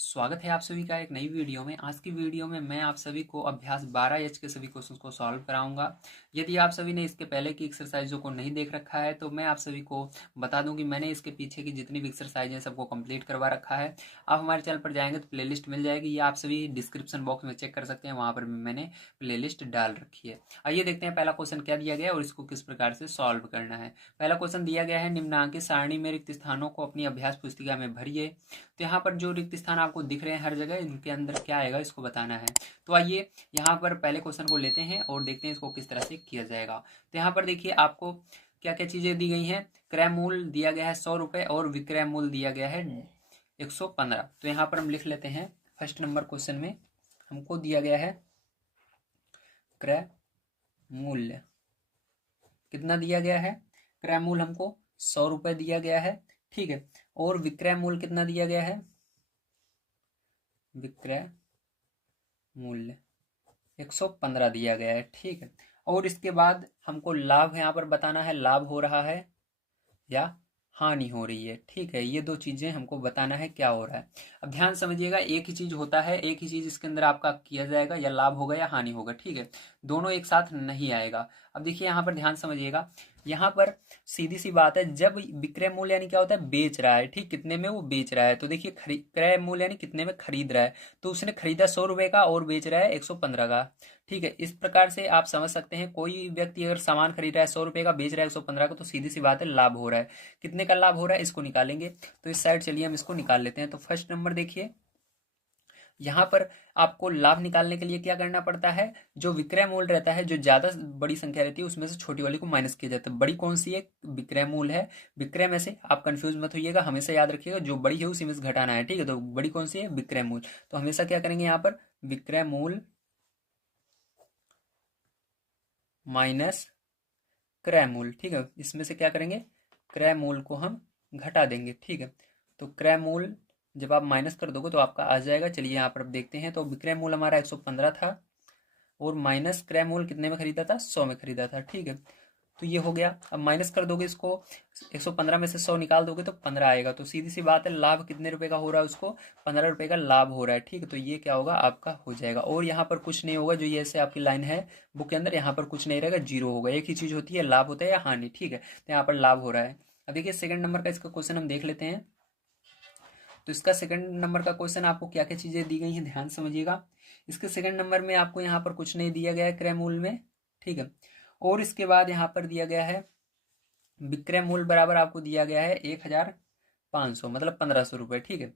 स्वागत है आप सभी का एक नई वीडियो में। आज की वीडियो में मैं आप सभी को अभ्यास 12H के सभी क्वेश्चंस को सॉल्व कराऊंगा। यदि आप सभी ने इसके पहले की एक्सरसाइजों को नहीं देख रखा है तो मैं आप सभी को बता दूं कि मैंने इसके पीछे की जितनी भी एक्सरसाइज है सबको कंप्लीट करवा रखा है। आप हमारे चैनल पर जाएंगे तो प्लेलिस्ट मिल जाएगी, या आप सभी डिस्क्रिप्शन बॉक्स में चेक कर सकते हैं, वहाँ पर भी मैंने प्लेलिस्ट डाल रखी है। आइए देखते हैं पहला क्वेश्चन क्या दिया गया है और इसको किस प्रकार से सॉल्व करना है। पहला क्वेश्चन दिया गया है, निम्नांकित सारणी में रिक्त स्थानों को अपनी अभ्यास पुस्तिका में भरिए। तो यहाँ पर जो रिक्त स्थान आपको दिख रहे हैं हर जगह, इनके अंदर क्या आएगा इसको बताना है। तो आइए यहाँ पर पहले क्वेश्चन को लेते हैं और देखते हैं इसको किस तरह से किया जाएगा। तो यहाँ पर देखिए आपको क्या क्या चीजें दी गई हैं। क्रय मूल्य दिया गया है 100 रुपये और विक्रय मूल्य दिया गया है 115। तो यहाँ पर हम लिख लेते हैं, फर्स्ट नंबर क्वेश्चन में हमको दिया गया है क्रय मूल्य कितना दिया गया है। क्रय मूल्य हमको 100 रुपये दिया गया है, ठीक है। और विक्रय मूल्य कितना दिया गया है, विक्रय मूल्य 115 दिया गया है, ठीक है। और इसके बाद हमको लाभ यहाँ पर बताना है, लाभ हो रहा है या हानि हो रही है, ठीक है। ये दो चीजें हमको बताना है क्या हो रहा है। अब ध्यान समझिएगा, एक ही चीज होता है, एक ही चीज इसके अंदर आपका किया जाएगा, या लाभ होगा या हानि होगा, ठीक है। दोनों एक साथ नहीं आएगा। अब देखिए यहाँ पर ध्यान समझिएगा, यहाँ पर सीधी सी बात है, जब विक्रय मूल्य यानी क्या होता है, बेच रहा है, ठीक, कितने में वो बेच रहा है। तो देखिए क्रय मूल्य यानी कितने में खरीद रहा है, तो उसने खरीदा 100 रुपए का और बेच रहा है 115 का, ठीक है। इस प्रकार से आप समझ सकते हैं, कोई व्यक्ति अगर सामान खरीद रहा है 100 रुपए का, बेच रहा है 115 का, तो सीधी सी बात है लाभ हो रहा है। कितने का लाभ हो रहा है इसको निकालेंगे। तो इस साइड चलिए हम इसको निकाल लेते हैं। तो फर्स्ट नंबर देखिए, यहाँ पर आपको लाभ निकालने के लिए क्या करना पड़ता है, जो विक्रय मूल्य रहता है, जो ज्यादा बड़ी संख्या रहती है उसमें से छोटी वाली को माइनस किया जाता है। बड़ी कौन सी है, विक्रय मूल्य है। विक्रय में से आप कंफ्यूज मत होइएगा, हमेशा याद रखिएगा जो बड़ी है उसी में से घटाना है, ठीक है। तो बड़ी कौन सी है, विक्रय मूल्य। तो हमेशा क्या करेंगे यहाँ पर, विक्रय मूल्य माइनस क्रय मूल्य, ठीक है। इसमें से क्या करेंगे, क्रय मूल्य को हम घटा देंगे, ठीक है। तो क्रय मूल्य जब आप माइनस कर दोगे तो आपका आ जाएगा। चलिए यहाँ पर अब देखते हैं। तो विक्रय मूल्य हमारा 115 था और माइनस क्रय मूल्य कितने में खरीदा था, 100 में खरीदा था, ठीक है। तो ये हो गया। अब माइनस कर दोगे इसको, 115 में से 100 निकाल दोगे तो 15 आएगा। तो सीधी सी बात है, लाभ कितने रुपए का हो रहा है, उसको 15 रुपए का लाभ हो रहा है, ठीक है। तो ये क्या होगा, आपका हो जाएगा। और यहाँ पर कुछ नहीं होगा, जो ये ऐसे आपकी लाइन है बुक के अंदर, यहाँ पर कुछ नहीं रहेगा, जीरो होगा। एक ही चीज होती है, लाभ होता है या हानि, ठीक है। तो यहाँ पर लाभ हो रहा है। अब देखिए सेकंड नंबर का इसका क्वेश्चन हम देख लेते हैं। तो इसका सेकंड नंबर का क्वेश्चन आपको क्या क्या चीजें दी गई हैं ध्यान समझिएगा। इसके सेकंड नंबर में आपको यहाँ पर कुछ नहीं दिया गया है क्रय मूल्य में, ठीक है। और इसके बाद यहाँ पर दिया गया है विक्रय मूल्य बराबर आपको दिया गया है 1500, मतलब 1500 रुपये, ठीक है।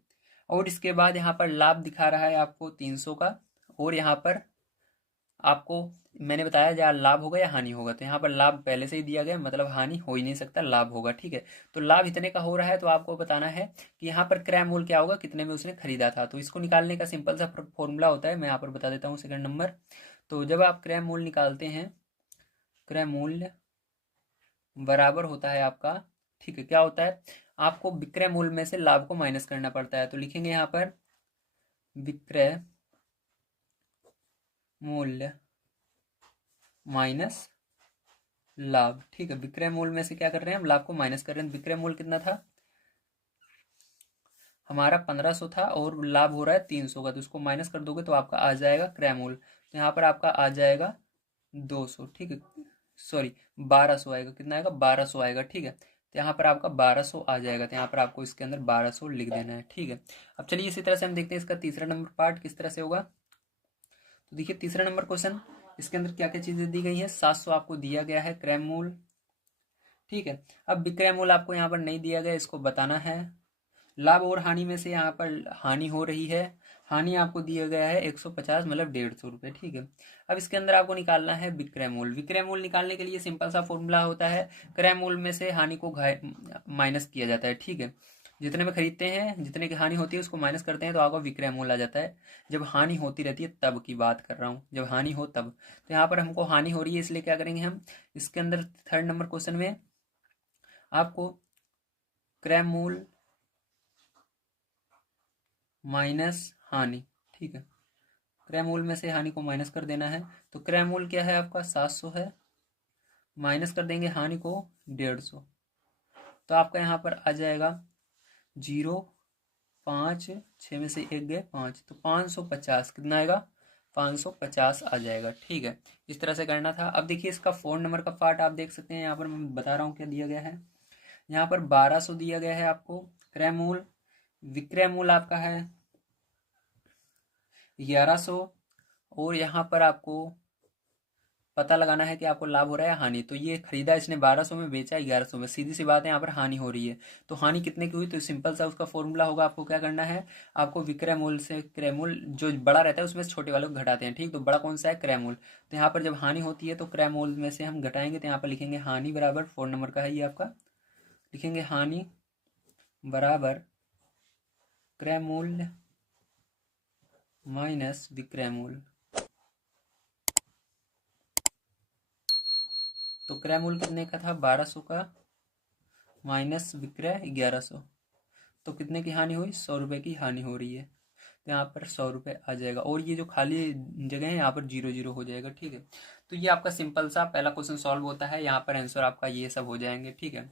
और इसके बाद यहाँ पर लाभ दिखा रहा है आपको 300 का। और यहाँ पर आपको मैंने बताया या लाभ होगा या हानि होगा, तो यहाँ पर लाभ पहले से ही दिया गया, मतलब हानि हो ही नहीं सकता, लाभ होगा, ठीक है। तो लाभ इतने का हो रहा है, तो आपको बताना है कि यहाँ पर क्रय मूल्य क्या होगा, कितने में उसने खरीदा था। तो इसको निकालने का सिंपल सा फॉर्मूला होता है, मैं यहाँ पर बता देता हूँ सेकंड नंबर। तो जब आप क्रय मूल्य निकालते हैं, क्रय मूल्य बराबर होता है आपका, ठीक है, क्या होता है, आपको विक्रय मूल्य में से लाभ को माइनस करना पड़ता है। तो लिखेंगे यहाँ पर विक्रय मूल्य माइनस लाभ, ठीक है। विक्रय मूल्य में से क्या कर रहे हैं हम, लाभ को माइनस कर रहे हैं। विक्रय मूल्य कितना था हमारा, 1500 था, और लाभ हो रहा है 300 का, तो इसको माइनस कर दोगे तो आपका आ जाएगा क्रय मूल्य। तो यहाँ पर आपका आ जाएगा 200, ठीक है, सॉरी 1200 आएगा। कितना आएगा, 1200 आएगा, ठीक है। तो यहाँ पर आपका 1200 आ जाएगा। तो यहाँ पर आपको इसके अंदर 1200 लिख देना है, ठीक है। अब चलिए इसी तरह से हम देखते हैं इसका तीसरा नंबर पार्ट किस तरह से होगा। तो देखिए तीसरा नंबर क्वेश्चन, इसके अंदर क्या क्या चीजें दी गई है। 700 आपको दिया गया है क्रय मूल्य, ठीक है। अब विक्रय मूल्य आपको यहाँ पर नहीं दिया गया, इसको बताना है। लाभ और हानि में से यहाँ पर हानि हो रही है, हानि आपको दिया गया है 150, मतलब 150 रुपये, ठीक है। अब इसके अंदर आपको निकालना है विक्रय मूल्य। विक्रय मूल्य निकालने के लिए सिंपल सा फॉर्मूला होता है, क्रय मूल्य में से हानि को माइनस किया जाता है, ठीक है। जितने में खरीदते हैं, जितने की हानि होती है उसको माइनस करते हैं तो आपका विक्रय मूल्य आ जाता है। जब हानि होती रहती है तब की बात कर रहा हूँ, जब हानि हो तब। तो यहाँ पर हमको हानि हो रही है, इसलिए क्या करेंगे हम, इसके अंदर थर्ड नंबर क्वेश्चन में आपको क्रय मूल्य माइनस हानि, ठीक है। क्रय मूल्य में से हानि को माइनस कर देना है। तो क्रय मूल्य क्या है आपका, 700 है, माइनस कर देंगे हानि को 150, तो आपका यहाँ पर आ जाएगा 0, 5, 6 में से 1 गए 5, तो 550 कितना आएगा, 550 आ जाएगा। ठीक है, इस तरह से करना था। अब देखिए इसका 4 नंबर का पार्ट आप देख सकते हैं, यहाँ पर मैं बता रहा हूँ क्या दिया गया है। यहाँ पर 1200 दिया गया है आपको क्रय मूल, विक्रय मूल आपका है 1100, और यहाँ पर आपको पता लगाना है कि आपको लाभ हो रहा है हानि। तो ये खरीदा इसने 1200 में, बेचा 1100 में, सीधी सी बात है यहाँ पर हानि हो रही है। तो हानि कितने की हुई, तो सिंपल सा उसका फॉर्मूला होगा, आपको क्या करना है, आपको विक्रय मूल्य से क्रय मूल्य जो बड़ा रहता है उसमें से छोटे वाले को घटाते हैं। ठीक, तो बड़ा कौन सा है, क्रय मूल्य। तो यहाँ पर जब हानि होती है तो क्रय मूल्य में से हम घटाएंगे, तो यहाँ पर लिखेंगे हानि बराबर 4 नंबर का है ये आपका, लिखेंगे हानि बराबर क्रय मूल्य माइनस विक्रय मूल्य। तो क्रय मूल्य कितने का था, 1200 का, माइनस विक्रय 1100, तो कितने की हानि हुई, 100 रुपये की हानि हो रही है। तो यहाँ पर 100 रुपये आ जाएगा, और ये जो खाली जगह है यहाँ पर 0 0 हो जाएगा। ठीक है, तो ये आपका सिंपल सा पहला क्वेश्चन सॉल्व होता है, यहाँ पर आंसर आपका ये सब हो जाएंगे। ठीक है,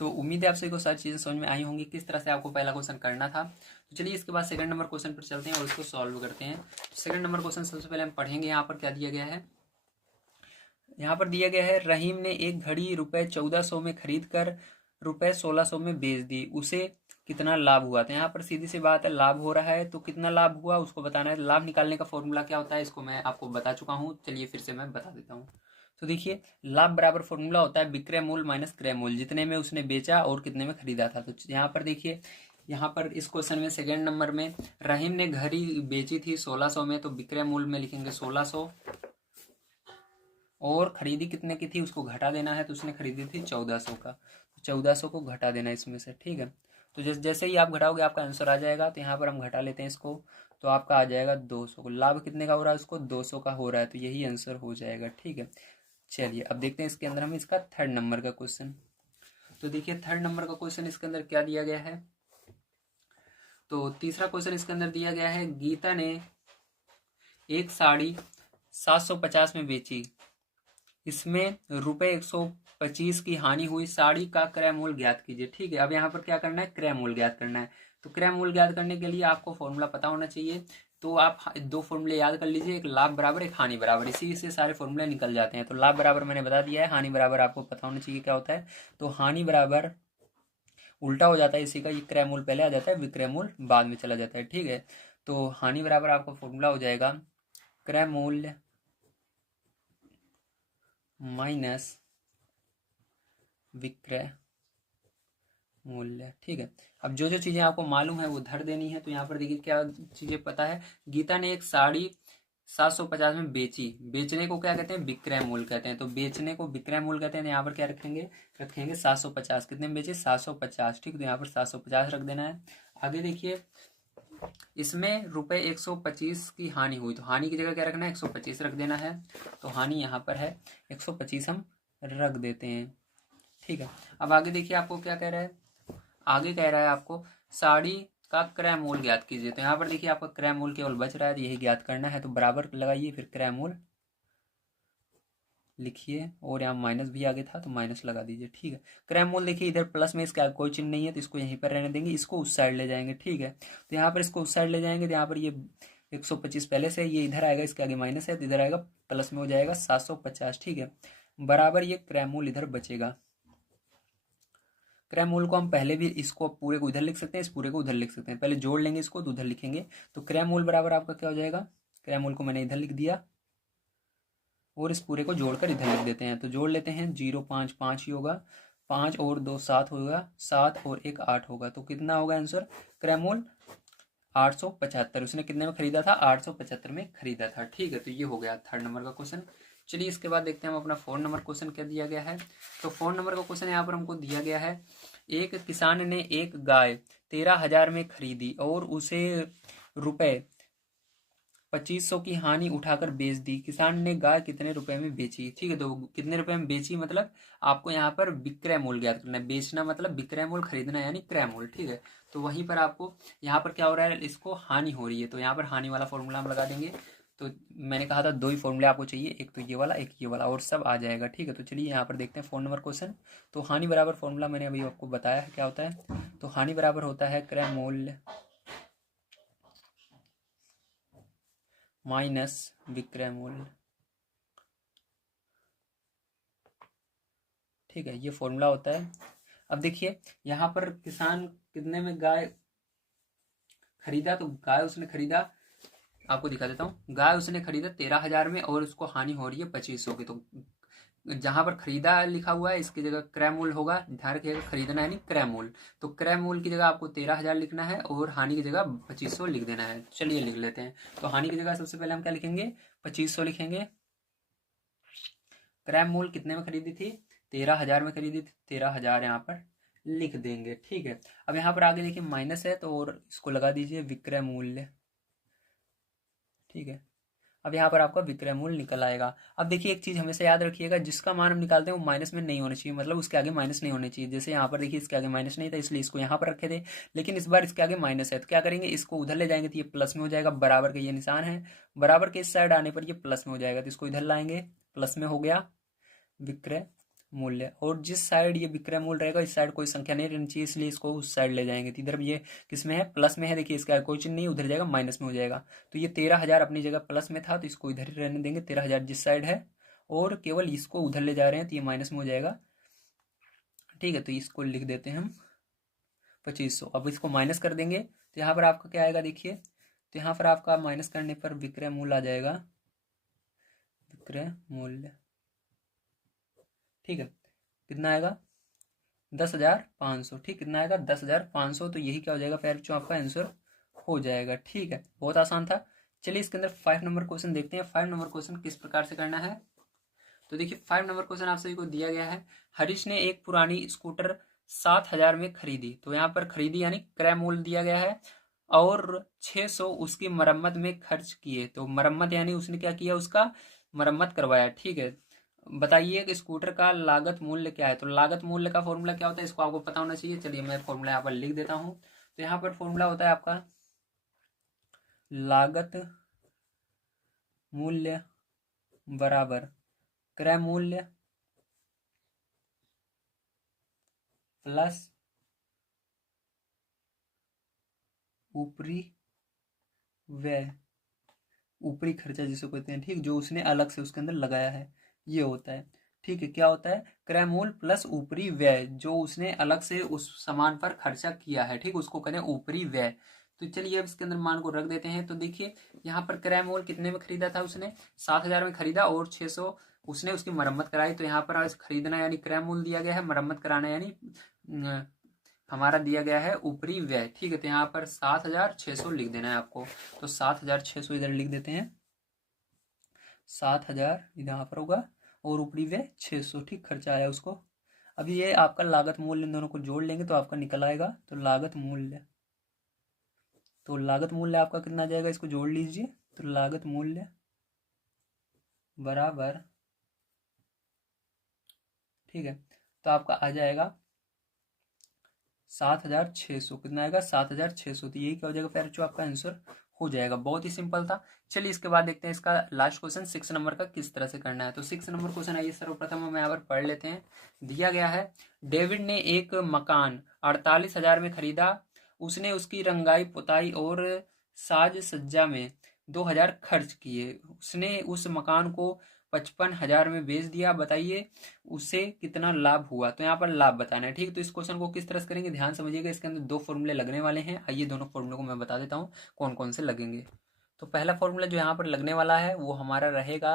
तो उम्मीद है आप सभी को सारी चीज़ें समझ में आई होंगी किस तरह से आपको पहला क्वेश्चन करना था। तो चलिए इसके बाद सेकंड नंबर क्वेश्चन पर चलते हैं और उसको सॉल्व करते हैं। सेकंड नंबर क्वेश्चन सबसे पहले हम पढ़ेंगे, यहाँ पर क्या दिया गया है। यहाँ पर दिया गया है, रहीम ने एक घड़ी रुपए 1400 में खरीद कर रुपए 1600 में बेच दी, उसे कितना लाभ हुआ। तो यहाँ पर सीधी सी बात है, लाभ हो रहा है तो कितना लाभ हुआ उसको बताना है। लाभ निकालने का फॉर्मूला क्या होता है इसको मैं आपको बता चुका हूँ, चलिए फिर से मैं बता देता हूँ। तो देखिए लाभ बराबर फॉर्मूला होता है विक्रय मूल्य माइनस क्रय मूल्य, जितने में उसने बेचा और कितने में खरीदा था। तो यहाँ पर देखिए, यहाँ पर इस क्वेश्चन में सेकेंड नंबर में रहीम ने घड़ी बेची थी 1600 में, तो विक्रय मूल्य में लिखेंगे 1600, और खरीदी कितने की थी उसको घटा देना है, तो उसने खरीदी थी 1400 का, तो 1400 को घटा देना है इसमें से। ठीक है, तो जैसे ही आप घटाओगे आपका आंसर आ जाएगा। तो यहाँ पर हम घटा लेते हैं इसको, तो आपका आ जाएगा 200। लाभ कितने का हो रहा है उसको, 200 का हो रहा है, तो यही आंसर हो जाएगा। ठीक है, चलिए अब देखते हैं इसके अंदर हम इसका थर्ड नंबर का क्वेश्चन। तो देखिए थर्ड नंबर का क्वेश्चन इसके अंदर क्या दिया गया है। तो तीसरा क्वेश्चन इसके अंदर दिया गया है, गीता ने एक साड़ी 750 में बेची, इसमें रुपए 125 की हानि हुई, साड़ी का क्रय मूल्य ज्ञात कीजिए। ठीक है, अब यहाँ पर क्या करना है, क्रय मूल्य ज्ञात करना है। तो क्रय मूल्य ज्ञात करने के लिए आपको फॉर्मूला पता होना चाहिए। तो आप दो फॉर्मूले याद कर लीजिए, एक लाभ बराबर एक हानि बराबर, इसी से सारे फॉर्मूले निकल जाते हैं। तो लाभ बराबर मैंने बता दिया है, हानि बराबर आपको पता होना चाहिए क्या होता है। तो हानि बराबर उल्टा हो जाता है इसी का, ये क्रय मूल्य पहले आ जाता है, विक्रय मूल्य बाद में चला जाता है। ठीक है, तो हानि बराबर आपका फॉर्मूला हो जाएगा क्रय मूल्य माइनस विक्रय मूल्य। ठीक है, अब जो जो चीजें आपको मालूम है वो धर देनी है। तो यहाँ पर देखिए क्या चीजें पता है, गीता ने एक साड़ी 750 में बेची, बेचने को क्या कहते हैं, विक्रय मूल्य कहते हैं। तो बेचने को विक्रय मूल्य कहते हैं, यहाँ पर क्या रखेंगे, रखेंगे 750। कितने में बेचे, 750। ठीक, तो यहाँ पर 750 रख देना है। आगे देखिए, इसमें रुपए 125 की हानि हुई, तो हानि की जगह क्या रखना है, 125 रख देना है। तो हानि यहाँ पर है 125 हम रख देते हैं। ठीक है, अब आगे देखिए आपको क्या कह रहा है, आगे कह रहा है आपको साड़ी का क्रय मूल्य ज्ञात कीजिए। तो यहाँ पर देखिए आपका क्रय मूल्य केवल बच रहा है, यही ज्ञात करना है। तो बराबर लगाइए, फिर क्रय मूल्य लिखिए, और यहाँ माइनस भी आगे था तो माइनस लगा दीजिए। ठीक है, क्रय मूल्य देखिए इधर प्लस में इसका कोई चिन्ह नहीं है, तो इसको यहीं पर रहने देंगे, इसको उस साइड ले जाएंगे। ठीक है, तो यहाँ पर इसको उस साइड ले जाएंगे, तो यहाँ पर ये 125 पहले से, ये इधर आएगा, इसके आगे माइनस है तो इधर आएगा प्लस में, हो जाएगा 750। ठीक है, बराबर ये क्रय मूल्य इधर बचेगा। क्रय मूल्य को हम पहले भी इसको पूरे को इधर लिख सकते हैं, इस पूरे को उधर लिख सकते हैं, पहले जोड़ लेंगे इसको तो उधर लिखेंगे। तो क्रय मूल्य बराबर आपका क्या हो जाएगा, क्रय मूल्य को मैंने इधर लिख दिया और इस पूरे को जोड़कर इधर लिख देते हैं। तो जोड़ लेते हैं, 0 5 5 ही होगा, 5 और 2 7 होगा, 7 और 1 8 होगा। तो कितना होगा आंसर, क्रय मूल्य 875। उसने कितने में खरीदा था, 875 में खरीदा था। ठीक है, तो ये हो गया थर्ड नंबर का क्वेश्चन। चलिए इसके बाद देखते हैं हम अपना 4 नंबर क्वेश्चन क्या दिया गया है। तो 4 नंबर का क्वेश्चन यहाँ पर हमको दिया गया है, एक किसान ने एक गाय 13,000 में खरीदी और उसे रुपए 2500 की हानि उठाकर बेच दी, किसान ने गाय कितने रुपए में बेची। ठीक है, तो कितने रुपए में बेची मतलब आपको यहाँ पर विक्रय मूल्य ज्ञात करना है, बेचना मतलब विक्रय मूल्य, खरीदना यानी क्रय मूल्य। ठीक है, तो वहीं पर आपको यहाँ पर क्या हो रहा है, इसको हानि हो रही है, तो यहाँ पर हानि वाला फॉर्मूला हम लगा देंगे। तो मैंने कहा था दो ही फॉर्मूले आपको चाहिए, एक तो ये वाला एक ये वाला, और सब आ जाएगा। ठीक है, तो चलिए यहाँ पर देखते हैं 4 नंबर क्वेश्चन। तो हानि बराबर फॉर्मूला मैंने अभी आपको बताया है क्या होता है। तो हानि बराबर होता है क्रय मूल्य माइनस विक्रय मूल्य। ठीक है, ये फॉर्मूला होता है। अब देखिए यहाँ पर किसान कितने में गाय खरीदा, तो गाय उसने खरीदा, आपको दिखा देता हूँ, गाय उसने खरीदा 13,000 में और उसको हानि हो रही है 2500 की। तो जहां पर खरीदा लिखा हुआ है इसकी जगह क्रय मूल्य होगा, ध्यान रखिएगा, खरीदना यानी क्रय मूल्य। तो क्रय मूल्य की जगह आपको 13,000 लिखना है और हानि की जगह 2500 लिख देना है। चलिए लिख लेते हैं। तो हानि की जगह सबसे पहले हम क्या लिखेंगे, 2500 लिखेंगे। क्रय मूल्य कितने में खरीदी थी, 13,000 में खरीदी थी, 13,000 यहाँ पर लिख देंगे। ठीक है, अब यहाँ पर आगे देखिए माइनस है तो और इसको लगा दीजिए विक्रय मूल्य। ठीक है, अब यहाँ पर आपका विक्रय मूल्य निकल आएगा। अब देखिए एक चीज हमेशा याद रखिएगा, जिसका मान हम निकालते हैं वो माइनस में नहीं होना चाहिए, मतलब उसके आगे माइनस नहीं होने चाहिए। जैसे यहाँ पर देखिए इसके आगे माइनस नहीं था इसलिए इसको यहाँ पर रखे थे, लेकिन इस बार इसके आगे माइनस है तो क्या करेंगे, इसको उधर ले जाएंगे तो ये प्लस में हो जाएगा। बराबर का ये निशान है, बराबर के इस साइड आने पर ये प्लस में हो जाएगा, तो इसको इधर लाएंगे, प्लस में हो गया विक्रय मूल्य। और जिस साइड ये विक्रय मूल्य रहेगा इस साइड कोई संख्या नहीं रहनी चाहिए, इसलिए इसको उस साइड ले जाएंगे। तो इधर ये किस में है, प्लस में है। देखिए इसका कोई चिन्ह नहीं, उधर जाएगा माइनस में हो जाएगा। तो ये 13,000 अपनी जगह प्लस में था तो इसको इधर ही रहने देंगे, 13,000 जिस साइड है, और केवल इसको उधर ले जा रहे हैं तो ये माइनस में हो जाएगा। ठीक है, तो इसको लिख देते हैं हम 2500। अब इसको माइनस कर देंगे तो यहाँ पर आपका क्या आएगा देखिए, तो यहाँ पर आपका माइनस करने पर विक्रय मूल्य आ जाएगा, विक्रय मूल्य। ठीक है, कितना आएगा, 10,500। ठीक, कितना आएगा, 10,500। तो यही क्या हो जाएगा फिर जो आपका आंसर हो जाएगा। ठीक है, बहुत आसान था। चलिए इसके अंदर 5 नंबर क्वेश्चन देखते हैं। 5 नंबर क्वेश्चन किस प्रकार से करना है। तो देखिए 5 नंबर क्वेश्चन आप सभी को दिया गया है, हरीश ने एक पुरानी स्कूटर 7,000 में खरीदी। तो यहाँ पर खरीदी यानी क्रय मूल्य दिया गया है, और 600 उसकी मरम्मत में खर्च किए। तो मरम्मत यानी उसने क्या किया, उसका मरम्मत करवाया। ठीक है, बताइए कि स्कूटर का लागत मूल्य क्या है। तो लागत मूल्य का फॉर्मूला क्या होता है, इसको आपको पता होना चाहिए। चलिए मैं फॉर्मूला यहाँ पर लिख देता हूँ। तो यहाँ पर फॉर्मूला होता है आपका लागत मूल्य बराबर क्रय मूल्य प्लस ऊपरी व्यय, ऊपरी खर्चा जिसको कहते हैं। ठीक, जो उसने अलग से उसके अंदर लगाया है, ये होता है। ठीक है, क्या होता है, क्रय मूल्य प्लस ऊपरी व्यय, जो उसने अलग से उस सामान पर खर्चा किया है। ठीक, उसको कहते हैं ऊपरी व्यय। तो चलिए अब इसके अंदर मान को रख देते हैं। तो देखिए यहाँ पर क्रय मूल्य कितने में खरीदा था उसने, 7,000 में खरीदा, और 600 उसने उसकी मरम्मत कराई। तो यहाँ पर आज खरीदना यानी क्रय मूल्य दिया गया है, मरम्मत कराना यानी हमारा दिया गया है ऊपरी व्यय। ठीक है, तो यहाँ पर 7,600 लिख देना है आपको। तो 7,600 इधर लिख देते हैं, 7,000 यहाँ पर होगा, और ऊपरी व्यय 600। ठीक, खर्चा आया उसको। अभी ये आपका लागत मूल्य इन दोनों को जोड़ लेंगे तो आपका निकल आएगा। तो लागत मूल्य, तो लागत मूल्य आपका कितना जाएगा, इसको जोड़ लीजिए। तो लागत मूल्य बराबर, ठीक है, तो आपका आ जाएगा 7,600। कितना आएगा, 7,600। तो यही क्या हो जाएगा फिर जो आपका आंसर हो जाएगा। बहुत ही सिंपल था। चलिए इसके बाद देखते हैं इसका लास्ट क्वेश्चन 6 नंबर का किस तरह से करना है। तो 6 नंबर क्वेश्चन आइए सर्वप्रथम हम यहाँ पर पढ़ लेते हैं। दिया गया है, डेविड ने एक मकान 48,000 में खरीदा। उसने उसकी रंगाई पुताई और साज सज्जा में 2,000 खर्च किए। उसने उस मकान को 55,000 में बेच दिया। बताइए उसे कितना लाभ हुआ। तो यहाँ पर लाभ बताना है। ठीक, तो इस क्वेश्चन को किस तरह से करेंगे, ध्यान समझिएगा। इसके अंदर दो फॉर्मूले लगने वाले हैं। आइए दोनों फॉर्मूले को मैं बता देता हूँ कौन कौन से लगेंगे। तो पहला फॉर्मूला जो यहाँ पर लगने वाला है वो हमारा रहेगा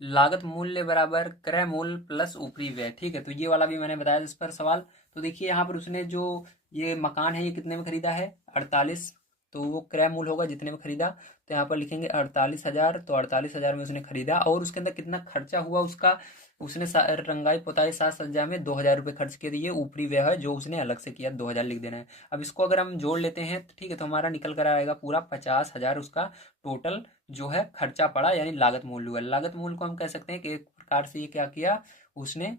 लागत मूल्य बराबर क्रय मूल्य प्लस ऊपरी व्यय। ठीक है, तो ये वाला भी मैंने बताया इस पर सवाल। तो देखिए यहाँ पर उसने जो ये मकान है ये कितने में खरीदा है, 48। तो वो क्रय मूल्य होगा जितने में खरीदा। तो यहाँ पर लिखेंगे 48,000। तो 48,000 में उसने खरीदा, और उसके अंदर कितना खर्चा हुआ उसका, उसने रंगाई पुताई साज सज्जा में 2,000 रुपये खर्च किए। दिए ऊपरी व्यय है जो उसने अलग से किया, 2,000 लिख देना है। अब इसको अगर हम जोड़ लेते हैं तो ठीक है, तो हमारा निकल कर आएगा पूरा 50,000 उसका टोटल जो है खर्चा पड़ा, यानी लागत मूल्य हुआ। लागत मूल्य को हम कह सकते हैं कि एक प्रकार से ये क्या किया उसने,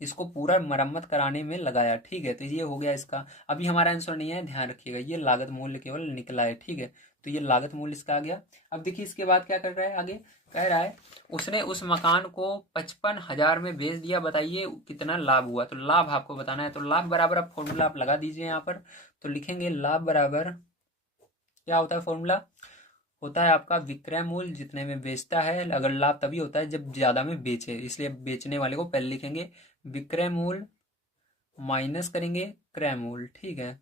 इसको पूरा मरम्मत कराने में लगाया। ठीक है, तो ये हो गया इसका। अभी हमारा आंसर नहीं है, ध्यान रखिएगा, ये लागत मूल्य केवल निकला है। ठीक है, तो ये लागत मूल्य इसका आ गया। अब देखिए इसके बाद क्या कर रहा है आगे, कह रहा है उसने उस मकान को 55,000 में बेच दिया, बताइए कितना लाभ हुआ। तो लाभ आपको बताना है, तो लाभ बराबर आप फॉर्मूला आप लगा दीजिए यहाँ पर। तो लिखेंगे लाभ बराबर, क्या होता है फॉर्मूला, होता है आपका विक्रय मूल्य जितने में बेचता है। अगर लाभ तभी होता है जब ज्यादा में बेचे, इसलिए बेचने वाले को पहले लिखेंगे विक्रय मूल्य माइनस करेंगे क्रय मूल्य। ठीक है,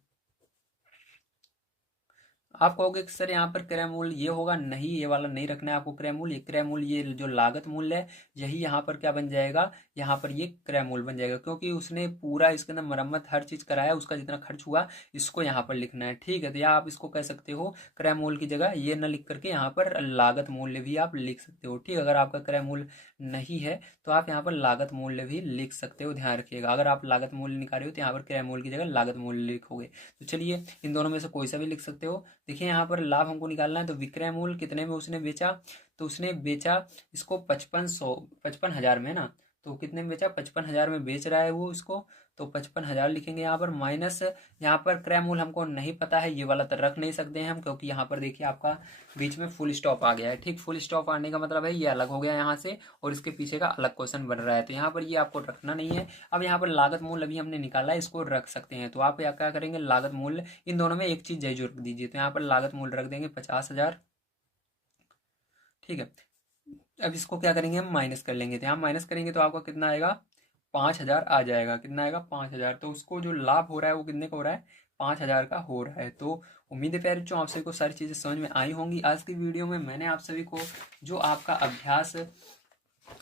आप कहोगे कि सर यहाँ पर क्रय मूल्य ये होगा, नहीं, ये वाला नहीं रखना है आपको क्रय मूल्य। ये क्रय मूल्य, ये जो लागत मूल्य है, यही यहाँ पर क्या बन जाएगा, यहाँ पर ये क्रय मूल्य बन जाएगा, क्योंकि उसने पूरा इसके अंदर मरम्मत हर चीज कराया, उसका जितना खर्च हुआ इसको यहाँ पर लिखना है। ठीक है, तो या आप इसको कह सकते हो क्रय मूल्य की जगह ये न लिख करके यहाँ पर लागत मूल्य भी आप लिख सकते हो। ठीक है, अगर आपका क्रय मूल्य नहीं है तो आप यहाँ पर लागत मूल्य भी लिख सकते हो, ध्यान रखिएगा। अगर आप लागत मूल्य निकाले हो तो यहाँ पर क्रय मूल्य की जगह लागत मूल्य लिखोगे। तो चलिए इन दोनों में से कोई सा भी लिख सकते हो। देखिए यहाँ पर लाभ हमको निकालना है, तो विक्रय मूल्य कितने में उसने बेचा, तो उसने बेचा इसको 55,000 में ना, तो कितने में बेचा, 55,000 में बेच रहा है वो इसको, तो 55,000 लिखेंगे यहाँ पर, माइनस यहाँ पर क्रय मूल्य हमको नहीं पता है, ये वाला तो रख नहीं सकते हैं हम, क्योंकि यहाँ पर देखिए आपका बीच में फुल स्टॉप आ गया है। ठीक, फुल स्टॉप आने का मतलब है ये अलग हो गया यहाँ से, और इसके पीछे का अलग क्वेश्चन बन रहा है, तो यहाँ पर ये आपको रखना नहीं है। अब यहाँ पर लागत मूल्य अभी हमने निकाला है, इसको रख सकते हैं। तो आप यहाँ क्या करेंगे, लागत मूल्य इन दोनों में एक चीज जरूर रख दीजिए, तो यहाँ पर लागत मूल्य रख देंगे 50,000। ठीक है, अब इसको क्या करेंगे, हम माइनस कर लेंगे, तो यहाँ माइनस करेंगे तो आपका कितना आएगा, 5,000 आ जाएगा। कितना आएगा, 5,000। तो उसको जो लाभ हो रहा है वो कितने का हो रहा है, 5,000 का हो रहा है। तो उम्मीद है प्यारे बच्चों आप सभी को सारी चीजें समझ में आई होंगी। आज की वीडियो में मैंने आप सभी को जो आपका अभ्यास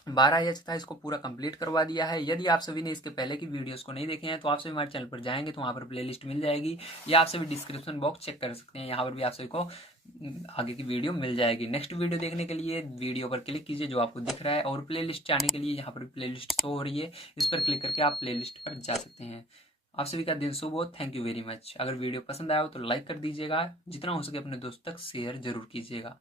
12H था इसको पूरा कंप्लीट करवा दिया है। यदि आप सभी ने इसके पहले की वीडियोस को नहीं देखे हैं तो आप सभी हमारे चैनल पर जाएंगे तो वहाँ पर प्लेलिस्ट मिल जाएगी, या आप सभी डिस्क्रिप्शन बॉक्स चेक कर सकते हैं, यहाँ पर भी आप सभी को आगे की वीडियो मिल जाएगी। नेक्स्ट वीडियो देखने के लिए वीडियो पर क्लिक कीजिए जो आपको दिख रहा है, और प्लेलिस्ट जाने के लिए यहाँ पर प्लेलिस्ट शो हो रही है, इस पर क्लिक करके आप प्लेलिस्ट पर जा सकते हैं। आप सभी का दिन शुभ हो, थैंक यू वेरी मच। अगर वीडियो पसंद आया हो तो लाइक कर दीजिएगा, जितना हो सके अपने दोस्तों तक शेयर जरूर कीजिएगा।